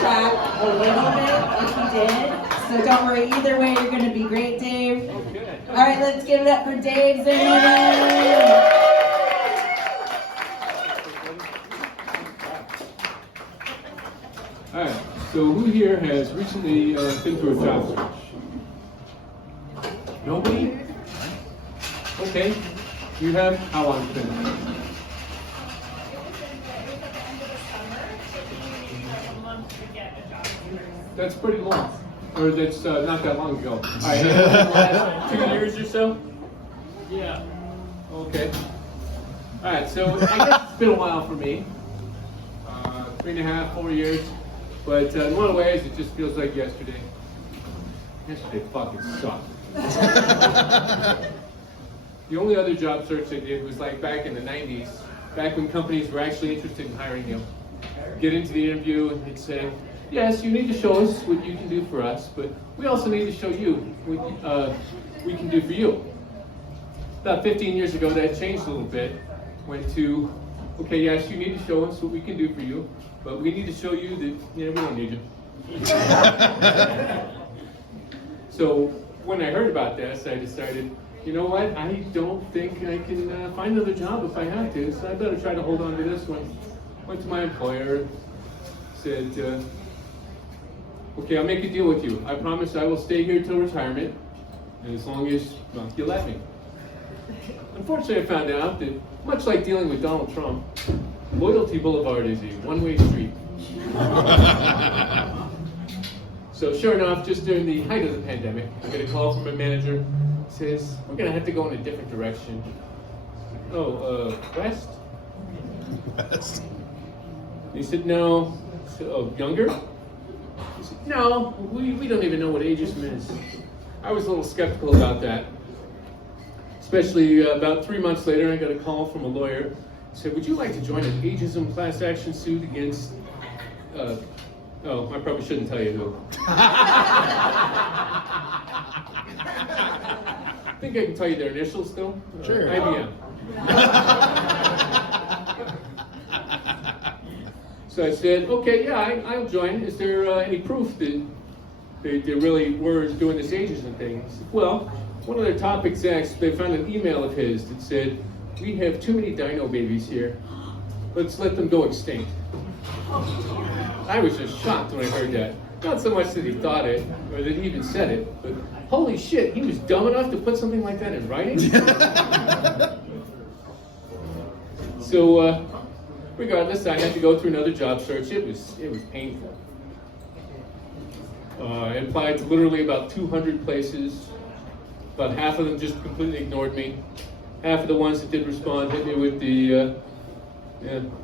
track a little bit if he did. So don't worry, either way, you're going to be great, Dave. Okay. All right, let's give it up for Dave Zimmerman. All right, so who here has recently been through a job search? Nobody? Okay. You have? How long has it been? That's pretty long. Or that's not that long ago. All right, the last 2 years or so? Yeah. Okay. All right, so I guess it's been a while for me. 3.5, 4 years. But in one of the ways, it just feels like yesterday. Yesterday fucking sucked. The only other job search I did was like back in the 90s, back when companies were actually interested in hiring you. Get into the interview and they'd say, yes, you need to show us what you can do for us, but we also need to show you what we can do for you. About 15 years ago, that changed a little bit. Went to, okay, yes, you need to show us what we can do for you, but we need to show you that, we don't need you. So when I heard about this, I decided, you know what, I don't think I can find another job if I have to, so I better try to hold on to this one. Went to my employer, said, okay, I'll make a deal with you. I promise I will stay here till retirement, and as long as you let me. Unfortunately, I found out that, much like dealing with Donald Trump, Loyalty Boulevard is a one-way street. So sure enough, just during the height of the pandemic, I get a call from my manager. Says, we're going to have to go in a different direction. Oh, west? West. He said, no. I said, oh, younger? He said, no, we don't even know what ageism is. I was a little skeptical about that. Especially about 3 months later, I got a call from a lawyer. He said, would you like to join an ageism class action suit against, oh, I probably shouldn't tell you who. I think I can tell you their initials still. Sure. IBM. So I said, okay, yeah, I'll join. Is there any proof that they really were doing this ageism thing? He said, well, one of their top execs, they found an email of his that said, we have too many dino babies here. Let's let them go extinct. I was just shocked when I heard that. Not so much that he thought it, or that he even said it, but holy shit, he was dumb enough to put something like that in writing? So, regardless, I had to go through another job search. It was painful. I applied to literally about 200 places. About half of them just completely ignored me. Half of the ones that did respond hit me with the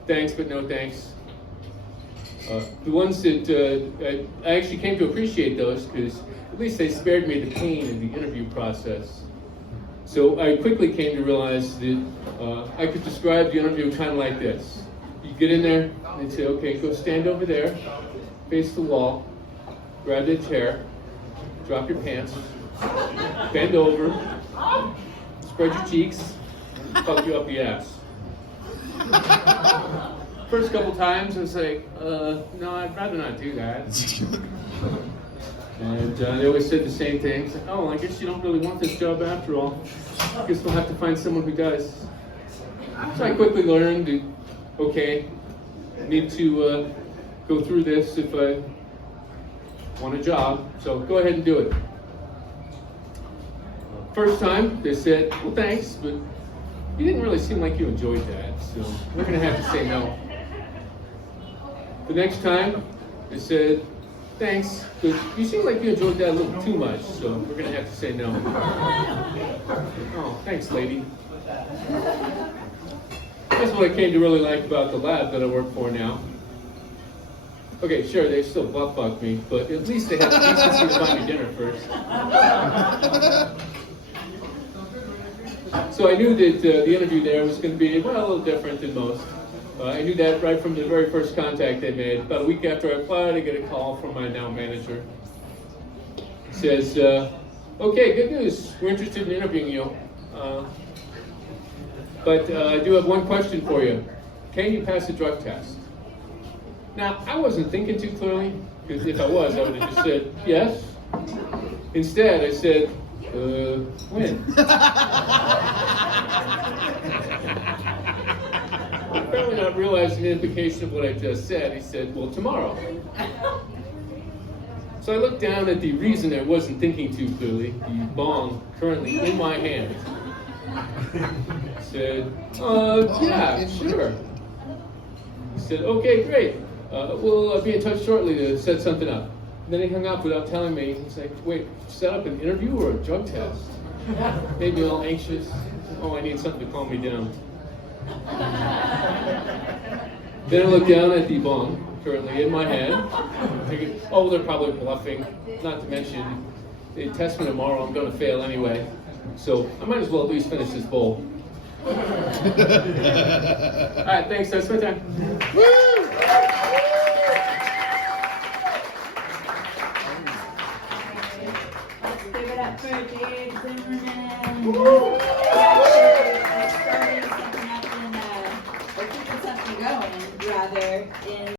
thanks but no thanks. The ones that I actually came to appreciate those because at least they spared me the pain in the interview process. So I quickly came to realize that I could describe the interview kind of like this. You get in there and say, okay, go stand over there, face the wall, grab the chair, drop your pants, bend over, spread your cheeks, fuck you up the ass. First couple times, I was like, no, I'd rather not do that. And they always said the same thing. It's like, oh, I guess you don't really want this job after all. I guess we'll have to find someone who does. So I quickly learned that, okay, I need to go through this if I want a job. So go ahead and do it. First time, they said, well, thanks, but you didn't really seem like you enjoyed that, so we're going to have to say no. The next time, they said, thanks, but you seem like you enjoyed that a little too much, so we're going to have to say no. Oh, thanks, lady. That's what I came to really like about the lab that I work for now. Okay, sure, they still butt-fuck me, but at least they have the decency to buy me dinner first. So I knew that the interview there was going to be, well, a little different than most. I knew that right from the very first contact they made. About a week after I applied, I get a call from my now manager. It says, okay, good news. We're interested in interviewing you. But I do have one question for you. Can you pass a drug test? Now, I wasn't thinking too clearly, because if I was, I would have just said, yes. Instead, I said, when? Apparently not realizing the implication of what I just said, he said, well, tomorrow. So I looked down at the reason I wasn't thinking too clearly, the bong currently in my hand. Said, yeah, sure. He said, okay, great. We'll be in touch shortly to set something up. And then he hung up without telling me. He's like, wait, set up an interview or a drug test? Made me all anxious. Oh, I need something to calm me down. Then I looked down at the bong currently in my hand. Thinking, oh, they're probably bluffing. Not to mention, they test me tomorrow. I'm going to fail anyway. So I might as well at least finish this bowl. All right, thanks. That's my time. Let's give it up for Dave Zimmerman. Starting something up in, or keeping something going, rather, in